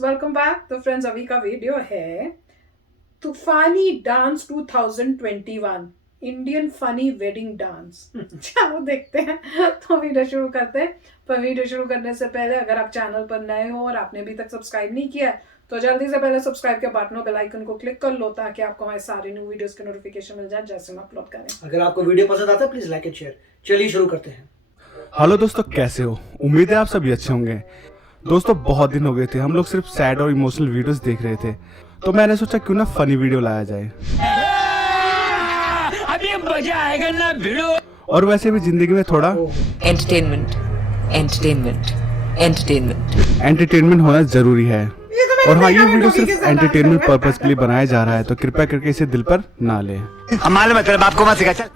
Welcome back. तो friends अभी का वीडियो है तूफानी dance 2021 Indian funny wedding dance. चलो देखते हैं। तो वीडियो शुरू करते हैं। पर वीडियो शुरू करने से पहले अगर आप चैनल पर नए हो और आपने अभी तक सब्सक्राइब नहीं किया तो जल्दी से पहले सब्सक्राइब के बटन और बेल आइकन को क्लिक कर लो ताकि आपको हमारे सारे न्यू वीडियोस के नोटिफिकेशन मिल जाए जैसे हम अपलोड करें। अगर आपको वीडियो पसंद आता है प्लीज लाइक एंड शेयर। चलिए शुरू करते हैं। हेलो दोस्तों, कैसे हो? उम्मीद है आप सभी अच्छे होंगे। दोस्तों बहुत दिन हो गए थे हम लोग सिर्फ सैड और इमोशनल वीडियोस देख रहे थे, तो मैंने सोचा क्यों ना फनी वीडियो लाया जाए। अभी मजा आएगा ना भिड़ो। और वैसे भी जिंदगी में थोड़ा एंटरटेनमेंट एंटरटेनमेंट एंटरटेनमेंट एंटरटेनमेंट होना जरूरी है। और हाँ, ये वीडियो सिर्फ एंटरटेनमेंट पर्पस के लिए बनाया जा रहा है, तो कृपया करके इसे दिल पर ना ले। हमारे मतलब आपको मत सिखा। चल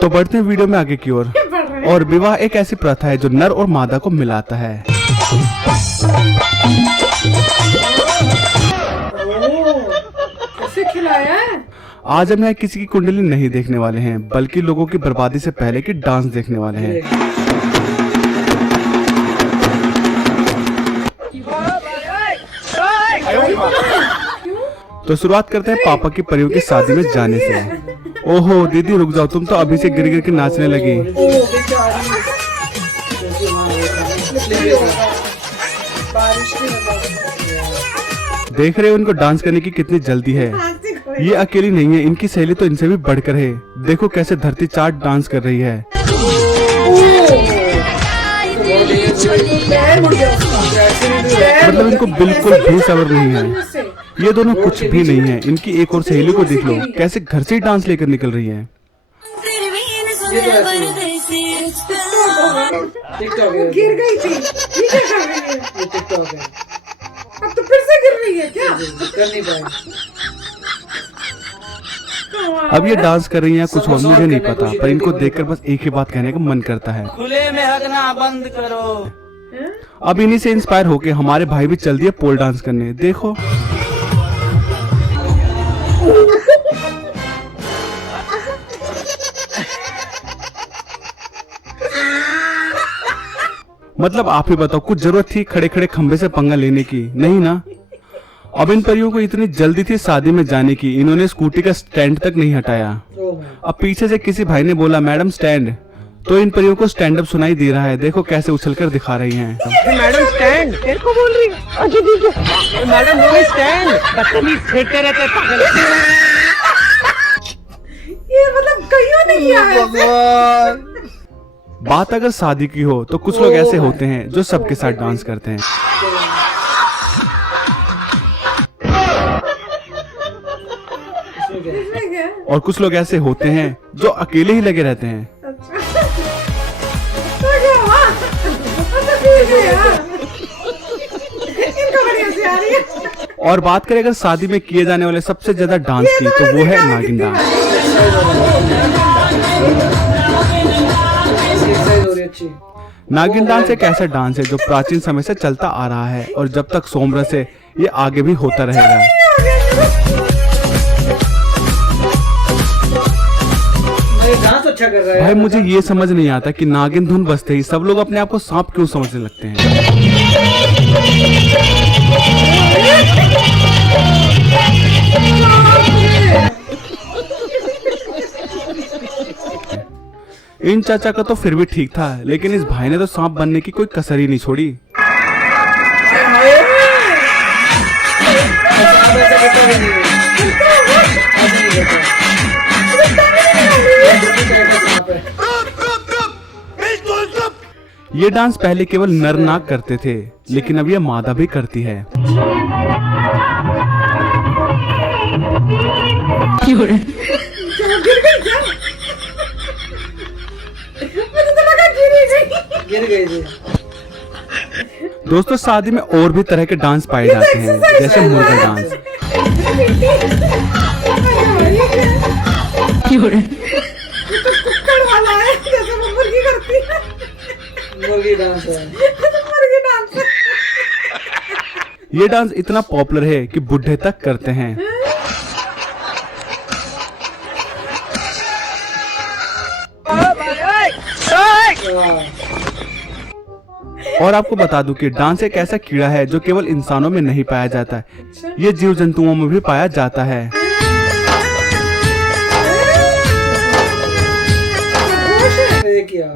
तो बढ़ते हैं वीडियो में आगे की ओर। और विवाह एक ऐसी प्रथा है जो नर और मादा को मिलाता है। कैसे खिलाया है? आज हम यहाँ किसी की कुंडली नहीं देखने वाले हैं, बल्कि लोगों की बर्बादी से पहले की डांस देखने वाले हैं। तो शुरुआत करते हैं पापा की परियों की शादी में जाने से। ओहो दीदी रुक जाओ, तुम तो अभी से गिर गिर के नाचने लगी। देख रहे हो इनको डांस करने की कितनी जल्दी है। ये अकेली नहीं है, इनकी सहेली तो इनसे भी बढ़कर है। देखो कैसे धरती चाट डांस कर रही है। मतलब इनको बिल्कुल भी सब्र नहीं है। ये दोनों कुछ भी नहीं है। इनकी एक और सहेली को देख लो, कैसे घर से ही डांस लेकर निकल रही है। गिर गई थी। ये क्या कर रही है? ये टिकटॉक है। अब तो फिर से गिर रही है क्या? कर नहीं पाएंगे। अब ये डांस कर रही हैं कुछ और मुझे नहीं पता, पर इनको देखकर बस एक ही बात कहने का मन करता है, खुले में हगना बंद करो। अब इन्हीं से इंस्पायर होके हमारे भाई भी चल दिए पोल डांस करने। देखो मतलब आप ही बताओ, कुछ जरूरत थी खड़े खड़े खंबे से पंगा लेने की? नहीं ना। अब इन परियों को इतनी जल्दी थी शादी में जाने की, इन्होंने स्कूटी का स्टैंड तक नहीं हटाया। अब पीछे से किसी भाई ने बोला मैडम स्टैंड, तो इन परियों को स्टैंड अप सुनाई दे रहा है। देखो कैसे उछलकर दिखा रही हैं। मैडम स्टैंड तेरे को बोल रही है। अच्छा ठीक है मैडम बोले स्टैंड, बदतमीज फेंकते रहते पागल। ये मतलब कहीं नहीं किया है। बात अगर शादी की हो तो कुछ लोग ऐसे होते हैं जो सबके साथ डांस करते हैं, और कुछ लोग ऐसे होते हैं जो अकेले ही लगे रहते हैं। और बात करें अगर शादी में किए जाने वाले सबसे ज्यादा डांस की, तो वो है नागिन डांस। नागिन डांस एक ऐसा डांस है जो प्राचीन समय से चलता आ रहा है, और जब तक सोमरस है ये आगे भी होता रहेगा। डांस अच्छा कर रहा है भाई मुझे ये समझ नहीं आता कि नागिन धुन बजते ही सब लोग अपने आप को सांप क्यों समझने लगते हैं। इन चाचा का तो फिर भी ठीक था, लेकिन इस भाई ने तो सांप बनने की कोई कसर ही नहीं छोड़ी। ये डांस पहले केवल नर नाग करते थे, लेकिन अब ये मादा भी करती है। गिर गई थी। दोस्तों शादी में और भी तरह के डांस पाए जाते हैं, जैसे मुर्गा डांस। मुर्गी डांस है। ये डांस इतना पॉपुलर है कि बुढ़े तक करते हैं। और आपको बता दूं कि डांस एक ऐसा कीड़ा है जो केवल इंसानों में नहीं पाया जाता है, अच्छा। ये जीव जंतुओं में भी पाया जाता है। ये क्या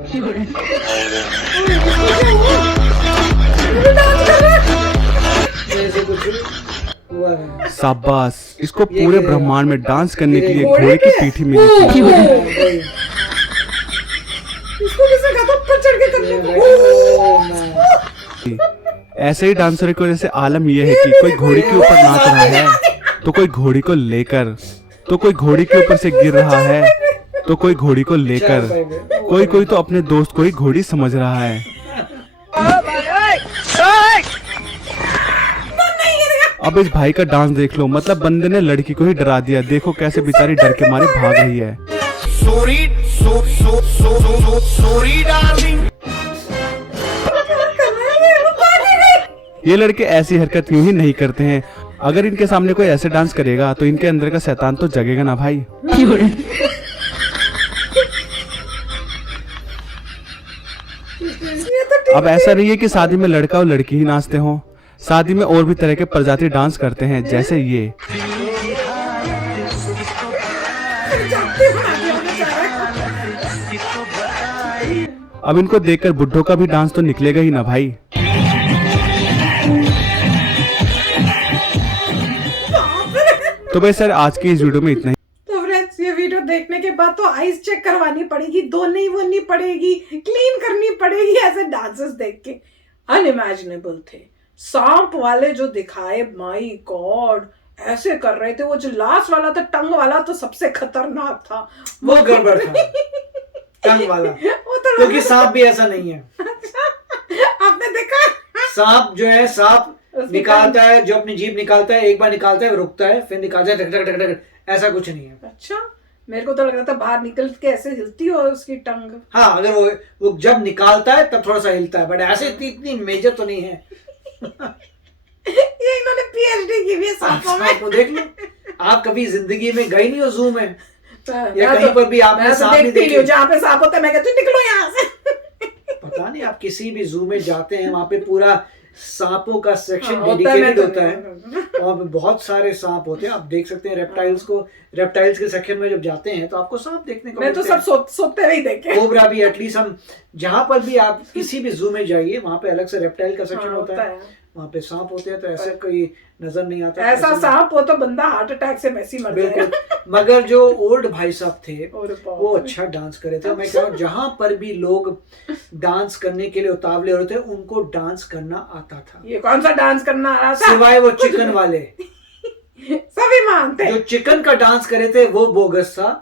ऐसे कुछ हुआ नहीं। शाबाश, इसको पूरे क्या? ब्रह्मांड में डांस करने के लिए घोड़े घोड़े की के? पीठी मिली थी। इसको किसने कहा था ऊपर चढ़ के करने को? ऐसे ही डांसरों की वजह से आलम यह है कि कोई घोड़ी के ऊपर नाच रहा है तो कोई घोड़ी को लेकर, तो कोई घोड़ी के ऊपर से गिर रहा है तो कोई घोड़ी को लेकर, कोई तो अपने दोस्त को ही घोड़ी समझ रहा है। अब इस भाई का डांस देख लो, मतलब बंदे ने लड़की को ही डरा दिया। देखो कैसे बेचारी डर के मारे भाग रही है। ये लड़के ऐसी हरकत यूं ही नहीं करते हैं। अगर इनके सामने कोई ऐसे डांस करेगा तो इनके अंदर का शैतान तो जगेगा ना भाई। ये तो ठीक अब ऐसा नहीं है कि शादी में लड़का और लड़की ही नाचते हों, शादी में और भी तरह के प्रजाति डांस करते हैं, जैसे ये। अब इनको देखकर बुड्ढों का भी डांस तो निकलेगा ही ना भाई। तो भाई सर, आज की इस वीडियो में इतना ही। तो फ्रेंड्स, ये वीडियो देखने के बाद तो आइस चेक करवानी पड़ेगी, धोनी वोनी पड़ेगी, क्लीन करनी पड़ेगी। ऐसे डांसेस देख के अनइमेजिनेबल थे। सांप वाले जो दिखाए, माय गॉड, ऐसे कर रहे थे। वो जो लास्ट वाला था, टंग वाला, तो सबसे खतरनाक था। वो गड़बड़ था, टंग वाला, वो तो क्योंकि सांप भी ऐसा नहीं है। आपने देखा? सांप जो है, सांप निकालता है, जो अपनी जीभ निकालता है, एक बार निकालता है, रुकता है, फिर निकालता है, टक टक टक टक, ऐसा कुछ नहीं है। अच्छा, मेरे को तो लग रहा था बाहर निकल के ऐसे हिलती हो उसकी टंग। हाँ, अगर वो जब निकालता है तब थोड़ा सा हिलता है, बट ऐसे इतनी मेजर तो नहीं है। ये इन्होंने पीएचडी की भी है सांपों में। आपको देख लो, आप कभी जिंदगी में गए नहीं हो जू में, या मैं कहीं तो- पर भी आपने मैं तो सांप नहीं देखती नहीं देखे? हूँ, जहाँ पे सांप होता है मैं कहती हूँ निकलो यहाँ से। पता नहीं, आप किसी भी जू में जाते हैं, वहां पे पूरा सांपों का सेक्शन हाँ, होता है, मैं डेडिकेटेड तो- होता है। वहाँ पे बहुत सारे सांप होते हैं। आप देख सकते हैं रेप्टाइल्स को, रेप्टाइल्स के सेक्शन में जब जाते हैं तो आपको सांप देखने को मैं तो मिलते हैं। सब सोते हुए ही देखे। कोबरा भी, एटलीस्ट हम जहाँ पर भी आप किसी भी जू में जाइए, वहाँ पे अलग से रेप्टाइल का सेक्शन हाँ, होता है, वहाँ पे सांप होते हैं, तो ऐसे कोई नजर नहीं आता। ऐसा ऐसे- सांप हो तो बंदा हार्ट अटैक से वैसे ही मर बिल्कुल। जाएगा। मगर जो ओल्ड भाई साहब थे, और बाप वो रे। अच्छा डांस करे थे। मैं कह रहा हूँ, जहाँ पर भी लोग डांस करने के लिए उतावले होते थे, उनको डांस करना आता था, ये कौन सा डांस करना आ रहा था? सिवाय वो चिकन वाले। सभी मानते। जो चिकन का डांस करे थे वो बोगस था।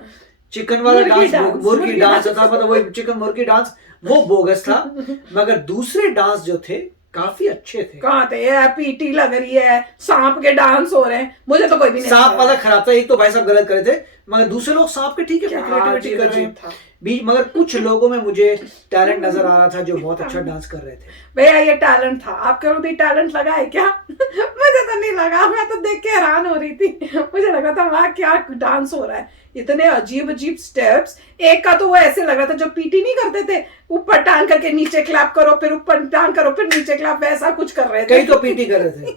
चिकन वाला मुर्गी डांस, डांस, मुर्गी मुर्गी डांस डांस। था, मतलब वो चिकन मुर्गी डांस, वो बोगस था। मगर दूसरे डांस जो थे काफी अच्छे थे। कहाँ थे? ये पीटी लग रही है, सांप के डांस हो रहे हैं, मुझे तो कोई भी नहीं सांप आता। वाला खराब था, एक तो भाई साहब गलत करे थे, मगर दूसरे लोग सांप के ठीक है, क्या क्रिएटिविटी कर रहे अजीब हैं था। बीच। मगर कुछ लोगों में मुझे टैलेंट नजर आ रहा था जो बहुत अच्छा डांस कर रहे थे। भैया ये टैलेंट था, आपके को भी टैलेंट लगा है क्या? मुझे तो नहीं लगा, मैं तो देख के हैरान हो रही थी। मुझे लगा था वाह क्या डांस हो रहा है, इतने अजीब अजीब स्टेप्स। एक का तो वो ऐसे लग रहा था जो पीटी नहीं करते थे, ऊपर टांग करके नीचे क्लैप करो, फिर ऊपर टांग करो, फिर नीचे क्लैप, वैसा कुछ कर रहे थे। कई तो पीटी कर रहे थे,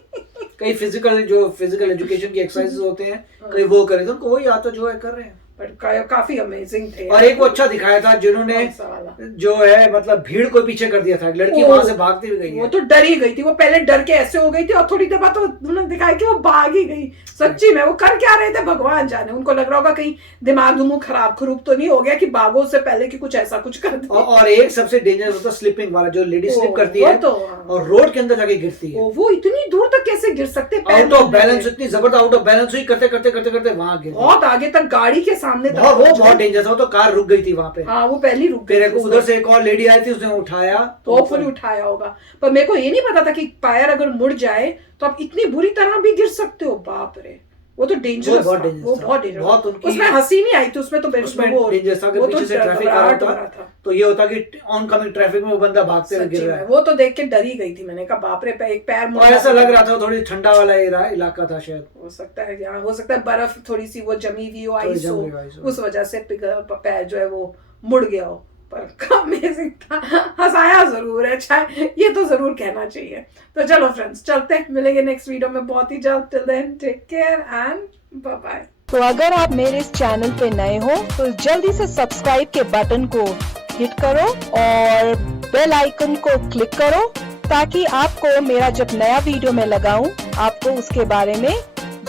कई फिजिकल एजुकेशन की एक्सरसाइजेस होते हैं, कई वो करे थे, उनको वही आता जो है कर रहे हैं। बट काफी अमेजिंग थे। और एक वो अच्छा दिखाया था जिन्होंने कौन सा वाला? जो है मतलब भीड़ को पीछे कर दिया था, एक लड़की ओ, वहां से भागती हुई गई वो है। तो डर ही गई थी, वो पहले डर के ऐसे हो गई थी और थोड़ी देर बाद तो उन्होंने दिखाया कि वो भाग ही गई। सच्ची में वो कर क्या रहे थे भगवान जाने। उनको लग रहा होगा कहीं दिमाग दुमू खराब तो नहीं हो गया कि भागो से पहले कि कुछ ऐसा कुछ कर दे। और एक सबसे डेंजरस होता है स्लिपिंग वाला, जो लेडी स्लिप करती वो है तो और रोड के अंदर जाके गिरती है। वो इतनी दूर तक कैसे गिर सकते? पैर आउट ऑफ मुड़ने बैलेंस, से। इतनी जबरदस्त आउट ऑफ बैलेंस हुई, करते करते करते करते वहां गिर गई। बहुत आगे तक गाड़ी के सामने तक वो पहुंच बहुत गई। डेंजर था, वो तो कार रुक गई थी वहां पे। हाँ, वो पहले रुक फिर गई एक थी उधर उसमें। से एक और लेडी आई थी, उसने उठाया तो फुल उठाया होगा। पर मेरे को ये नहीं पता था कि पैर अगर मुड़ जाए तो आप इतनी बुरी तरह भी गिर सकते हो। बाप रे, वो तो डेंजरस बहुत था। dangerous वो था। बहुत डेंजरस। बहुत उनकी- उसमें हंसी नहीं आई थी, उसमें तो उसमें वो डेंजर था। अगर वो तो पीछे से ट्रैफिक आ घबराहट हो रहा रहा था तो ये होता कि ऑन कमिंग ट्रैफिक में वो बंदा भागते हुए गिर सच्ची रहा में है। वो तो देख के डर ही गई थी। मैंने कहा बाप रे, एक पैर मुड़ और ऐसा लग रहा था थोड़ी ठंडा वाला इलाका था शायद। हो सकता है यहाँ, हो सकता है बर्फ थोड़ी सी वो जमी हुई हो, थोड़ी आइस जमी हुई आइस हो, हो। उस वजह से पैर जो है वो मुड़ गया हो। पर अमेजिंग था, हंसाया जरूर है, चाहे ये तो जरूर कहना चाहिए। तो चलो फ्रेंड्स चलते हैं, मिलेंगे नेक्स्ट वीडियो में बहुत ही जल्द। Till then take care and bye bye. तो अगर आप मेरे इस चैनल पे नए हो तो जल्दी से सब्सक्राइब के बटन को हिट करो और बेल आइकन को क्लिक करो, ताकि आपको मेरा जब नया वीडियो मैं लगाऊं आपको उसके बारे में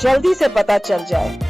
जल्दी से पता चल जाए।